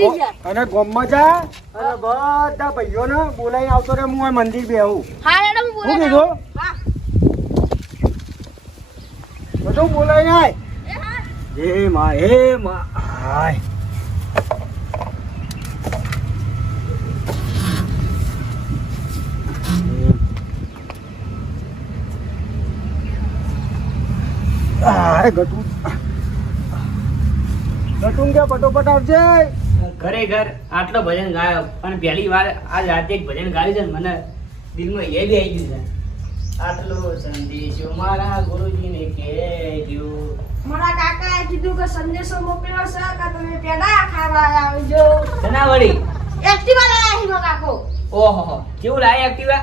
મંદિર છે અને ગોમમાં જા અને બધા ભાઈઓને બોલાઈને આવતો રે હું મંદિર બેહું. હા રેડો હું બોલે કીધું? હા બધું બોલાઈને આય. એ હા હે માં હાય. ગટું કે ફટોફટ આવજે. ખરેખર આટલો ભજન ગાયો પણ પહેલી વાર આજ રાતે એક ભજન ગાયું છે ને મને દિલમાં એ બી આવી ગયું છે. આટલો સંદેશો મારા ગુરુજીને કહેજો. મારા કાકાએ કીધું કે સંદેશો મોકલ્યો છે કે તમે પેડા ખાવા આવજો. શેના વળી? એક્ટિવા લાયા છે કાકો. ઓહો કેવું લાય એક્ટિવા?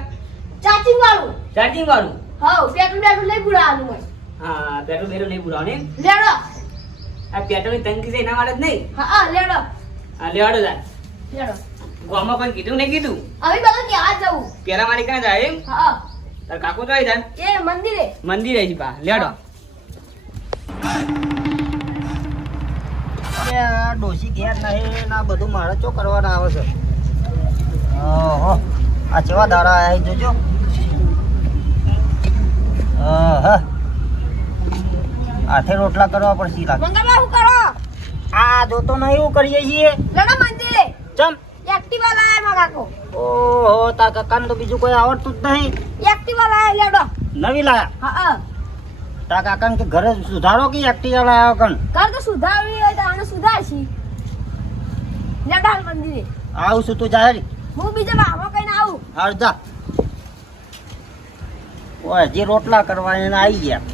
ચાર્જિંગ વાળું. ચાર્જિંગ વાળું? હા પેટ્રોલ બેટ્રોલ નહીં પુરાવાનું હોય. હા પેટ્રોલ બેટ્રોલ નહીં પુરાવાનું એમ? લેડો. આ પેટ્રોલની ટંકી છે એના માટે જ નહીં? હા લેડો. હા લેવાડો તાર. લેડો. ગામમાં પણ કીધું નહીં કીધું? હવે બધા ક્યાં જવું? પેલા મારી ક્યાં જાય એમ? હા તાર કાકો તો આવી જાય એ મંદિરે. મંદિરે છે પા લેડો. આ ડોશી ઘેર નહીં ના બધું મારે ચો કરવાના આવે છે. ઓહો આ કેવા દાડા આવી જોજો. હાથે રોટલા કરવા પડશે લાગે. મંગળવાર શું કરો? આ જોતો નહીં એવું કરીએ છીએ. લેડો મંદિરે. ચમ એક્ટિવા લાયા મારા કાકો. ઓહો તા કાકાને તો બીજું કોઈ આવડતું જ નહીં. એક્ટિવા લાયા લેડો. નવી લાયા. હા તા કાકાને કે ઘરે સુધારો કે એક્ટિવા લાયા કણ. ઘર તો સુધારવી હોય તો આને સુધારશી. લેડો હાલ મંદિરે. આવું છું તું જાહેર. હું બીજા બામાં કઈને આવું. હાલ જા. ઓય જે રોટલા કરવા એને આવી ગયા.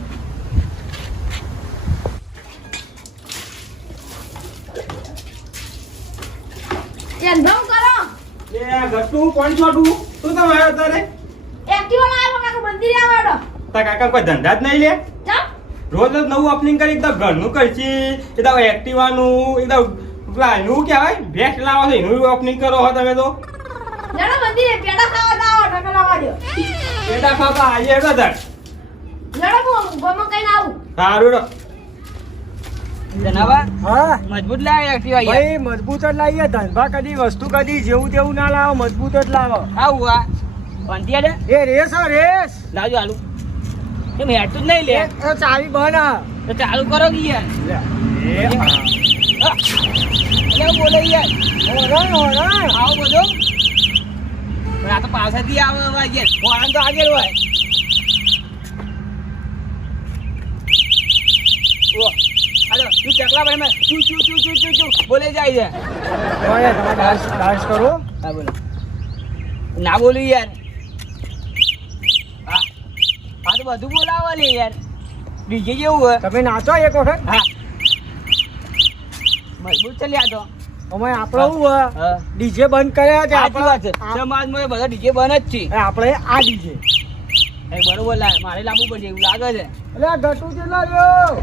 ચેન્ધમ કરો. એ ગટુ કોણ છોટું તું તો આવ્યો તારે એક્ટિવા લાયા મારા કાકો મંદિરે આવડો. તા કાકા કોઈ ધંધા જ નહીં લે ચમ રોજ રોજ નવું ઓપનિંગ કરી એકદમ ઘરનું કરશી એકદમ એક્ટિવાનું એકદમ પેલા એનું કહેવાય ભેંસ લાવો છો એનું ઓપનિંગ કરો હો તમે તો લેડો મંદિરે પેડા ખાવા દાવો ઢગલા લાવા દો. પેટા ખાતા આજે હેડો તાર લેડો હું બામાં કઈને આવું. સારું રો જનાબા હા મજબૂત લાય એક્ટિવા યાર. ભાઈ મજબૂત જ લાવીએ. ધંધા કદી વસ્તુ કદી જેવું તેવું ના લાવો. મજબૂત જ લાવો. આવું આ પંટિયા લે એ રેસ હા રેસ. લાવજો આલુ કેમ હેડતું જ નહીં લે? એ ચાવી બંધ હા. તો ચાલુ કરો કે યાર. એ એટલે બોલે યાર ઓરા ઓરા. આવો બધો પણ આ તો પાછળથી આવે અવાજ યાર. ફોન તો આગળ હોય. ઓ હાલો તું ચકલા ભાઈ મેં ચૂ ચૂ ચૂ ચૂ ચૂ ચૂ બોલે જાય છે. ભાઈ તમે ડાન્સ કરો. હા બોલો ના બોલું યાર. હા આ તો બધું બોલાવો લે યાર. ડીજે જેવું હોય. તમે નાચો એક વખત. હા મજબૂત ચાલ્યા તો. અમે આપણે શું હોય હા ડીજે બંધ કર્યા છે. સાચી વાત છે. સમાજમાં બધા ડીજે બને જ છે. આપણે આ ડીજે. એ બરોબર લાગે મારે લાવવું પડશે એવું લાગે છે. એટલે આ ગટુ કેટલા રહ્યો.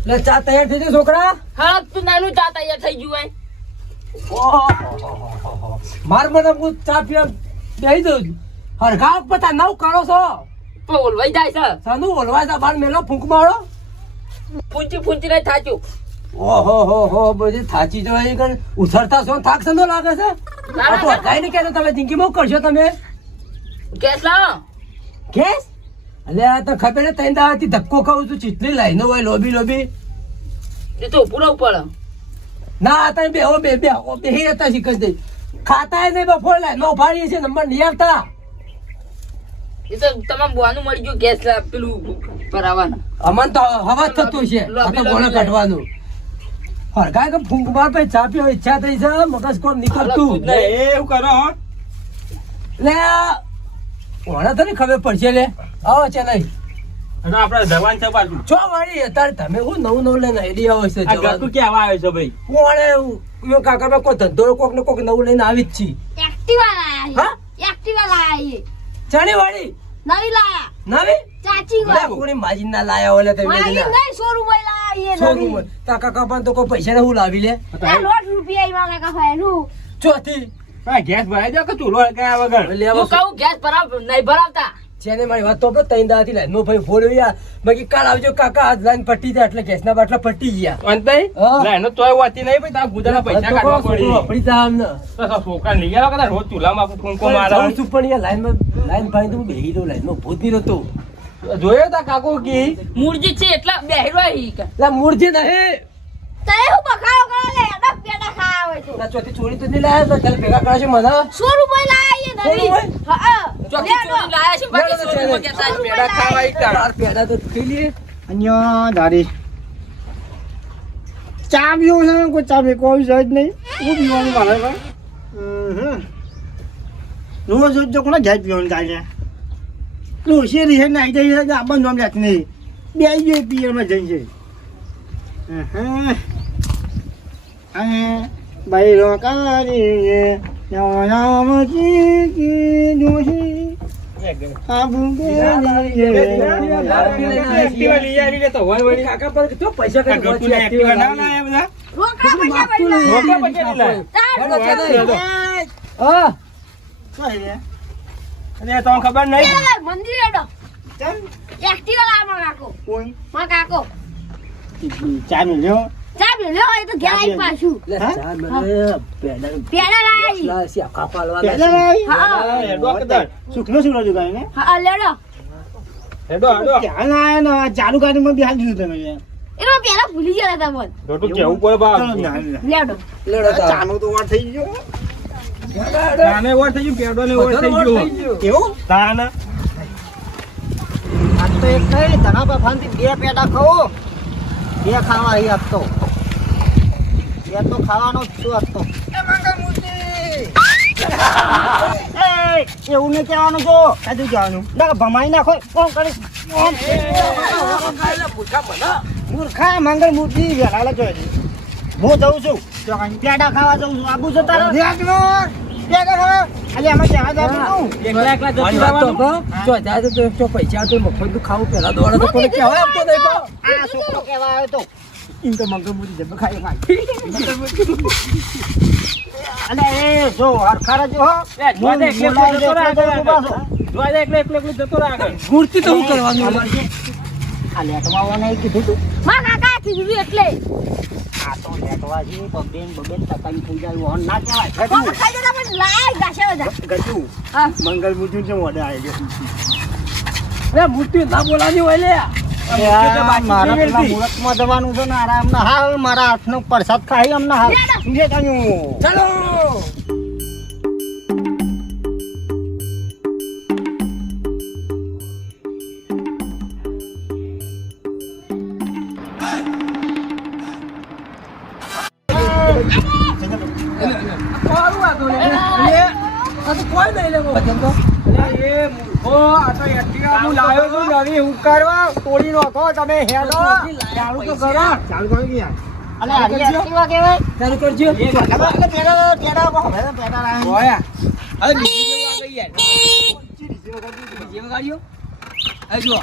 એટલે ચા તૈયાર થઈ જાય છોકરા. હા તું નાનું ચા તૈયાર થઈ ગયું માર મને હું ચા પીવા બેહી દઉં છું. હરખા પતા નવ કરો છો. તો ઓલવાઈ જાય છે. સનું ઓલવાય છે બાર મેલો ફૂંક મારો. પૂંચી પૂંચી નહીં થાચું. ઓહો હો હો બધી થાચી જો એ કણ ઉછળતા છો થાક સંદો લાગે છે. આ તો હરખાઈ ને કે તમે જિંદગીમાં કરશો તમે ગેસ લાવો. કેસ. અલે આ તો ખબર ને તૈન દાવાથી ધક્કો ખાવું છું. ચીટલી લાઈનો હોય લોબી લોબી. એ તો પૂરો પડે. ના આ તમે બેહો બેહી રહેતા શીખ દઈ. ખાતા નહીં બફોર લાઈનો ફાડીએ છે નંબર નહીં આવતા. એ તો તમામ બોવાનું મળી ગયું ગેસ પેલું ભરાવાનું. અમન તો હવા જ થતું છે. આ તો ગોળો કાઢવાનું. હરગાય કે ફૂંક માર પે ચા પીવા ઈચ્છા થઈ છે. મગજ કોમ નીકળતું. એ એવું કરો હો લે ઓણા તો ખબર પડશે લે. આવો છે નહીં અને આપણે જવાન છે પાછું છો વાળી અત્યારે તમે હું નવું નવું લઈને આઈડિયા હોય છે આ ગટુ ક્યાં આવ્યો છે ભાઈ ઓણે યો કાકા કોઈ ધંધો કોક ને કોક નવું લઈને આવી જ છી. એક્ટિવા લાયા હા એક્ટિવા લાયા ચાણી વાળી નવી લાયા નવી ચાચી લે કોણી માજી ના લાયા ઓલે તમે મારી ના નહીં શોરૂમ લાયા એ છોકરું નવી કાકા કાપા તો કોઈ પૈસા ને હું લાવી લે. એ લોટ રૂપિયા ઈ મારા કાકા ફાયનું ચોથી ગેસ ભરાઈ જાવ કે ચૂલો કયા વગર લેવો હું કહું ગેસ ભરાવ નહીં ભરાવતા. જેને મારી વાત તો આપણે ત્રણ દાડાથી લાઈનમાં ભાઈ ફોડ્યો યાર બાકી કાલ આવજો કાકા હાથ લાઈન પટી જાય એટલે ગેસના બાટલા પટી ગયા અંતઈ હા. લાઈનો તોય વાતી નહીં ભાઈ તારા ગુજાના પૈસા કાઢવા પડી વાપરી જા અમને તો છોકરા લઈ આવ્યા કદાચ રોજ ચૂલામાં આપણે કુંકુ મારે જાઉં છું પણ યાર લાઈન ભાઈ તો હું બેહી રહું લાઈનમાં ભૂત નહીં રહેતો જોયો તા કાકો કી મૂળજી છે એટલા બેહરો ઈ કે લા મૂળજી નહીં તય હું બખાડો કરો લે એડા પેડા ખાવા હોય તો લા ચોથી ચોરી તો નહીં લાયા તારે ભેગા કરાશે મને 100 રૂપિયા લાયા ધણી હા ચોકી ચોરી લાયા છે બાકી 100 રૂપિયા કેતા છે. પેડા ખાવા ઈ તાર પેડા તો ખાઈ લઈએ અહીંયા દારી ચા પીવું છે કોઈ ચા પી કોઈ છે જ નહીં હું પીવાનું મારે રોજ રોજ જો કોને ઘેર પીવાનું થાય છે ડોસી રીહે નાઈ જાય છે આપણને નામ લેતી નહીં બે જોઈએ પિયરમાં જઈ છે ભાઈ રોકારી નામ કી ડોસી એક્ટિવા લઈ આવી લે તો હોય વળી કાકા પર તો પૈસા કઈ ગટુને એક્ટિવા ના લાયા બધા રોકા પૈસા પડલા રોકા પૈસા નહીં લાયા હા અરે તમને ખબર નહીં મંદિર એડો એક્ટિવા લાવવા કાકો કોઈ માં કાકો ચા મિલ્યો ચા લ્યો એ તો ઘેર આવી પાછું લે હા? ચાલ મને પેડા પેડા લાવી લા સી આખા પાલવા પહેલા ભાઈ હા હેડો કદાચ સુખનો સુખનો જુગાય ને હા લેડો હેડો હેડો ત્યાં આયા ને ચાલુ ગાડીમાં બી હાલ દીધું તમે યાર. એનો પેલા ભૂલી ગયા હતા મન રોટું કેવું પડે બા ચલો ના, ના. લેડો લેડો તા ચાનો તો વાર થઈ ગયો નાને વાર થઈ ગયું પેડો ને વાર થઈ ગયું એવું તાને આજ તો એક નહીં ધના બફાનથી બે પેડા ખાઓ બે ખાવા અહીં આપતો બે તો ખાવાનો જ છું આપતો એવું નહીં કહેવાનું જો કાજુ જવાનું ના ભમાઈ નાખો કોણ કરીશ મૂર્ખા મંગળ મૂર્તિ વેલાલા જોઈ હું જઉં છું પેડા ખાવા જઉં છું આબુ છો તારે પેડા ખાવા અલે આમાં જવા દઉં એકલા એકલા જતું મારી વાત તો રહેવાનું. કહો. જો જાય તો જો પૈસા તો મફત નું ખાવું પેલા દોડે તો કોને કહેવાય આપતો નહીં કહો. આ છોકરો કહેવા આવ્યો તો એમ તો મંગળ મૂર્તિ જબ ખાઈ અલે એ જો હરખારા જો હો એ જોઈ દે, એકલો એકલો જતો રહે આગળ. જોઈ દે, એકલો એકલો જતો રહે આગળ. મૂર્તિ તો હું કરવાનું આ લેટવાવાને કીધું તું માં કાકા કીધું એટલે આ તો લેટવાજી બબેન તકાઈ થઈ જાય ઓન ના કહેવાય કોણ ખાઈ જતા પણ લાય ગાશે બધા ગજુ હા મંગળ મૂર્તિ જે મોઢે આવી ગયો અરે મૂર્તિ ના બોલાની હોય લે મારા પેલા મુહૂર્તમાં જવાનું છે ને આરામના હાલ મારા હાથનો પ્રસાદ ખાઈ અમને હાલ સમજે તાન્યું ચાલો કોરું આ તો લે આ તો કોઈ નહીં લેવો ભજન તો એ મૂર્ખો આ તો એક્ટિવા હું લાવ્યો છું નવી હું કરવા તોડી નાખો તમે હેડો ચાલુ તો કરો ચાલુ કરો કે યાર અલે આ એક્ટિવા કહેવાય ચાલુ કરજો ઓયા હવે બીજી જેવું આગળ યાર બીજી વગાડ્યો આ જુઓ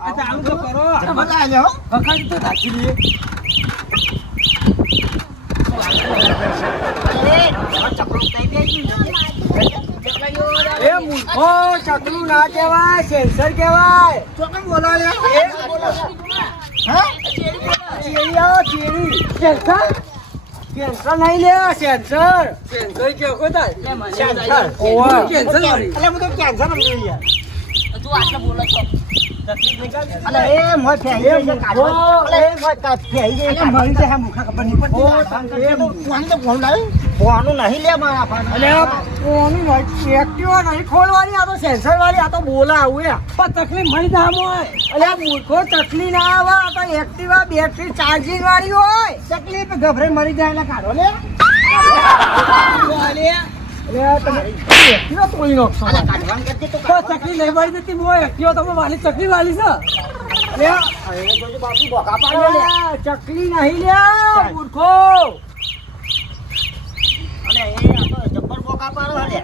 આ ચાલુ તો કરો વગાડી તો રાખી લઈએ એ મૂર્ખો ચકલું ના કહેવાય સેન્સર કહેવાય ચોકમ બોલો લે હા ચેરી આવો ચેરી સેન્સર સેન્સર નહીં લે સેન્સર સેન્સર કે કોતા સેન્સર ઓવા કેન્સર વાળી અલે હું તો કેન્સર નહીં યાર તું આટલા બોલો છો અલે એ મોય ફેઈ ગઈ કાઢો અલે એ મોય ફેઈ ગઈ અલે મરી જાય મુખા ખબર નહીં પડતી એ ફોન તો ફોન લાવી ફોન નહીં લે મારા ફોન અલે ફોન નહીં એક્ટિવા નહીં ખોલવાની આ તો સેન્સર વાળી આ તો બોલા આવું એ પણ તકલીફ મળી ના મોય અલે આ મૂર્ખો ચકલી ના આવે આ તો એક્ટિવા બેટરી ચાર્જિંગ વાળી હોય ચકલી તો ગભરે મરી જાય એટલે કાઢો લે અલે તમે એક્ટિવા તોડી નાખશો કાઢવાનું કરતી તો તો તકલીફ નહીં મળી જતી મોય એક્ટિવા તમે વાલી તકલીફ વાલી છે લે અરે જોજો બાપુ બોકા પાડ્યો લે ચકલી નહીં લે મૂર્ખો અલે એ આ તો જબ્બર બોકા પાડ્યો લે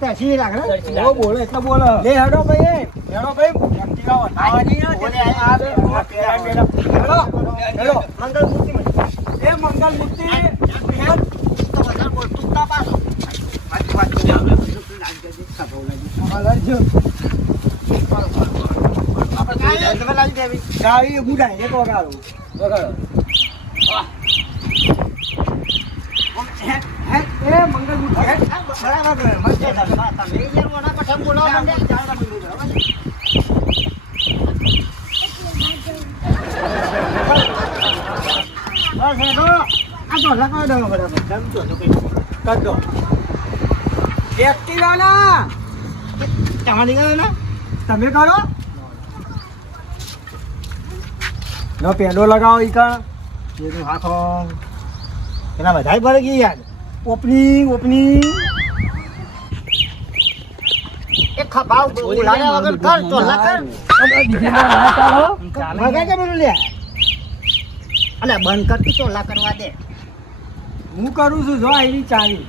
પેસી લાગે ઓ બોલે એટલે બોલે લે હેડો ભાઈ એક્ટિવા વટાવાની આ બે હેડો મંગલ મૂર્તિ એ મંગલ મૂર્તિ જો તમે લાવી દેવી ગાડી એ બુડાય ને કોગાળો વગાડો. એ મંગલ બરાબર મસ્ત તમે યાર મોના પઠમ બોલાવો મને ચાલવા દીધું બસ હેડો આ તો લગાવ દો બરાબર સમજો તો કઈ કર દો એક્ટિવાના તમારી કરો ને તમે કરો નો પેડો લગાવો ઈ કણ એનું હાથો એના વધારે ભરે ગઈ યાર ઓપનિંગ એક ખપાવ બોલાયા વગર કર તો લકર મગા કે બોલું લે અલે બંધ કર તું ચોલા કરવા દે હું કરું છું જો આવી ચાલી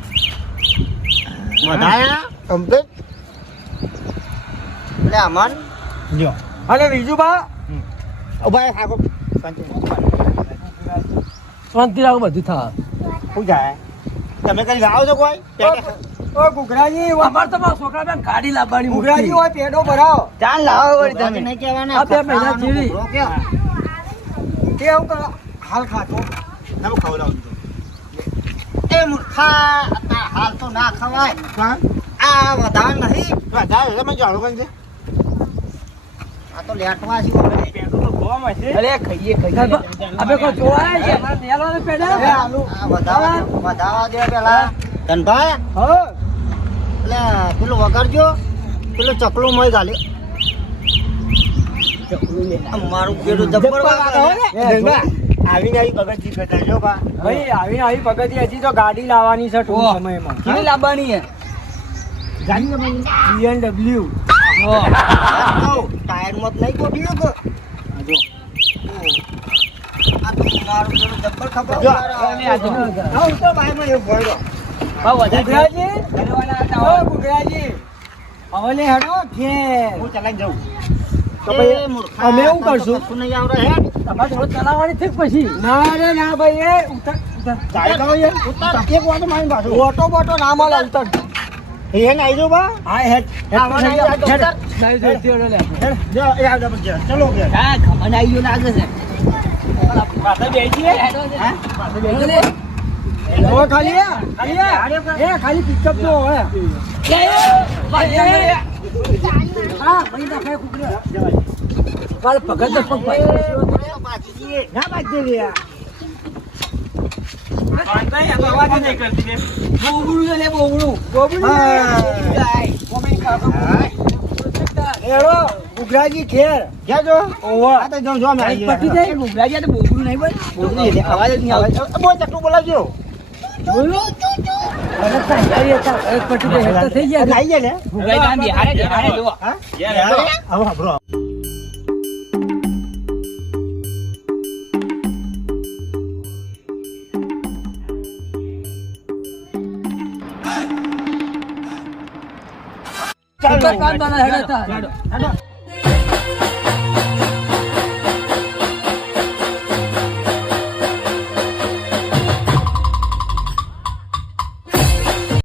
વધાયા કમ્પ્લીટ લે અમન જો અને બીજું બા ઉભા હાકો શાંતિ રાખો બધું થા શું જાય તમે કઈ લાવો છો કોઈ ઓ ગુગરાજી અમાર તો મારા છોકરા બેન ગાડી લાવવાની ગુગરાજી હોય પેડો ભરાવો ચાલ લાવો વળી તમે નહીં કહેવાના આ બે મહિના જેવી. કેવું કરો હાલ ખાતો ના ખવડાવું એ મૂર્ખા આ હાલ તો ના ખવાય આ વધાર નહીં વધાર તમે જાણો કઈ છે આ તો લેટવા છે પેડો તો ગોમ હશે અરે ખાઈએ અબે કોઈ જોવાય છે અમાર મેલવાને પેડા વધાવા દે પેલા ધનભાઈ હો એટલે પેલું વગાડજો પેલું ચકલું મય ગાલે મારું પેલું જબ્બર આવીને આવી પગથિયું બતાવજો બા ભાઈ આવી પગતી હજી તો ગાડી લાવવાની છે ટૂંક સમયમાં કેવી લાવવાની હે ગાડી BMW ટાયર મત નહીં કોટ્યું કે જો આ તો મારું પેલું જબ્બર ખબર હા તો બાઈમાં એવું ભોળો ગુગરાજી ઓ ગુગરાજી હવે લે હેડો ઘેર હું ચલાઈ જાઉં તો ભાઈ અમે એવું કરશું શું નહીં આવડે હેડ તમારે થોડું ચલાવવાની ઠીક પછી ના રે ના ભાઈ એ ઉતર ગાડી કરો યાર ઉતાર એક વાતો મારી પાછું ઓટો બોટો ના મળે ઉતર એ નાઈ જો બા હા હેડ આવા નાઈ જા, હેડ ઉતર. નાઈ જો તેડો લે હેડ જો એ આ ડબલ છે ચલો કે હા ખમણ આવી ગયો લાગે છે પાછા બેસીએ હા પાછા બેસીએ ઓ ખાલી એ ખાલી પિકઅપ નો હોય હા ભાઈ ના ખાય કુકરે કાલ પગત તો પગ ભાઈ ના બાજી લે યાર બોબડું લે બોબડું એરો ગુગરાજી ઘેર ક્યાં જો ઓવા આ તો જો જો મે આવી પટી જાય ગુગરાજી આ તો બોબડું નહીં બોલ બોલી લે અવાજ જ નહીં આવે બોલ ચકલું બોલાવજો બોલો અરે તારી હતા એક પટી દે હેતા થઈ ગયા નાઈ જાય લે ઉગાઈ ગામ બિહારે જો હા આવો બ્રો ચાલો કામ બના હેડા હતા હેડો